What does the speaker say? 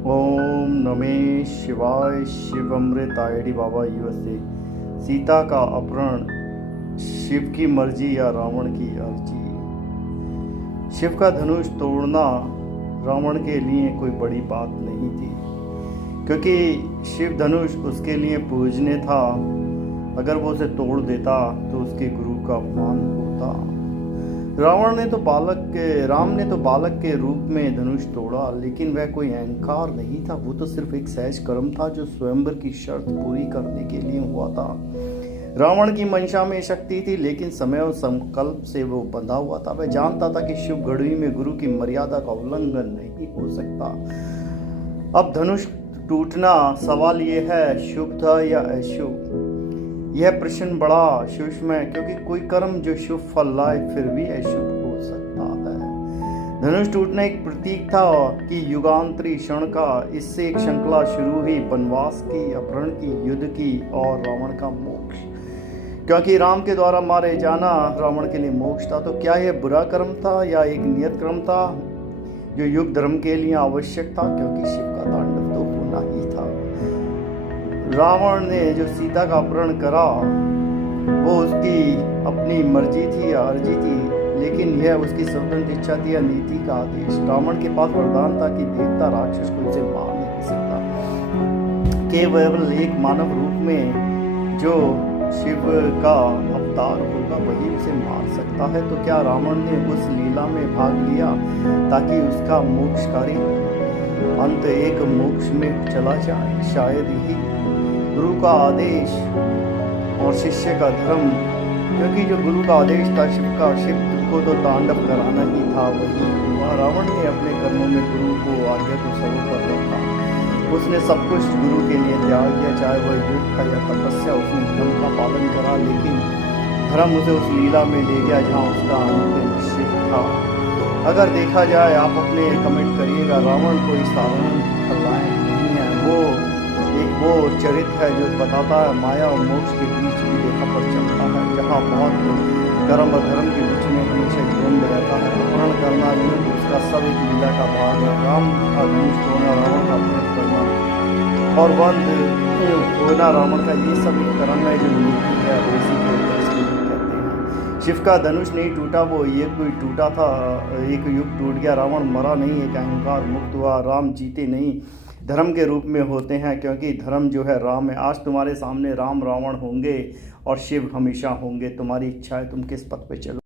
ओम नमः शिवाय। शिव अमृत आईडी बाबा यूएसए। सीता का अपहरण शिव की मर्जी या रावण की अर्जी। शिव का धनुष तोड़ना रावण के लिए कोई बड़ी बात नहीं थी, क्योंकि शिव धनुष उसके लिए पूजनीय था। अगर वो उसे तोड़ देता तो उसके गुरु का अपमान होता। राम ने तो बालक के रूप में धनुष तोड़ा, लेकिन वह कोई अहंकार नहीं था। वो तो सिर्फ एक सहज कर्म था जो स्वयंवर की शर्त पूरी करने के लिए हुआ था। रावण की मंशा में शक्ति थी, लेकिन समय और संकल्प से वो बंधा हुआ था। वह जानता था कि शिव गढ़वी में गुरु की मर्यादा का उल्लंघन नहीं हो सकता। अब धनुष टूटना, सवाल ये है, शुभ था या अशुभ? यह प्रश्न बड़ा सूक्ष्म है, क्योंकि कोई कर्म जो शुभ फल लाए फिर भी अशुभ हो सकता है। धनुष टूटना एक प्रतीक था कि युगांतरी क्षण का। इससे एक श्रृंखला शुरू हुई, वनवास की, अपहरण की, युद्ध की और रावण का मोक्ष। क्योंकि राम के द्वारा मारे जाना रावण के लिए मोक्ष था, तो क्या यह बुरा कर्म था या एक नियत कर्म था जो युग धर्म के लिए आवश्यक था? क्योंकि शिव का तांडव तो होना ही था। रावण ने जो सीता का अपहरण करा वो उसकी अपनी मर्जी थी या अर्जी थी, लेकिन यह उसकी स्वतंत्र इच्छा थी या नीति का आदेश? रावण के पास वरदान था कि देवता राक्षस को उसे मार नहीं सकता। केवल एक मानव रूप में जो शिव का अवतार होगा वही उसे मार सकता है। तो क्या रावण ने उस लीला में भाग लिया ताकि उसका मोक्षकारी अंत एक मोक्ष में चला जाए? शायद ही। गुरु का आदेश और शिष्य का धर्म, क्योंकि जो गुरु का आदेश था शिव को तो तांडव कराना ही था, वही हुआ। रावण ने अपने कर्मों में गुरु को आज्ञा को सर्वोपरि रखा। उसने सब कुछ गुरु के लिए त्याग दिया, चाहे वह युद्ध था या तपस्या। उसने धर्म का पालन करा, लेकिन धर्म उसे उस लीला में ले गया जहाँ उसका अंत निश्चित था। अगर देखा जाए, आप अपने कमेंट करिएगा, रावण कोई साधारण खलनायक नहीं है। वो चरित्र है जो बताता है माया और मोक्ष के बीच की रेखा पर चलता है, जहाँ बहुत कर्म और धर्म के बीच में हमेशा द्वंद्व रहता है। अपहरण करना युद्ध, उसका सब एक लीला का भाग है। राम का धनुष तोड़ना, रावण का अपहरण करना और बंद होना रावण का, ये सब एक कर्म है जो नीति है, इसी को दृष्टि कहते हैं। शिव का धनुष नहीं टूटा, वो ये कोई टूटा था। एक युग टूट गया, रावण मरा नहीं, एक अहंकार मुक्त हुआ। राम जीते नहीं, धर्म के रूप में होते हैं, क्योंकि धर्म जो है राम है। आज तुम्हारे सामने राम रावण होंगे और शिव हमेशा होंगे। तुम्हारी इच्छा है तुम किस पथ पे चलो।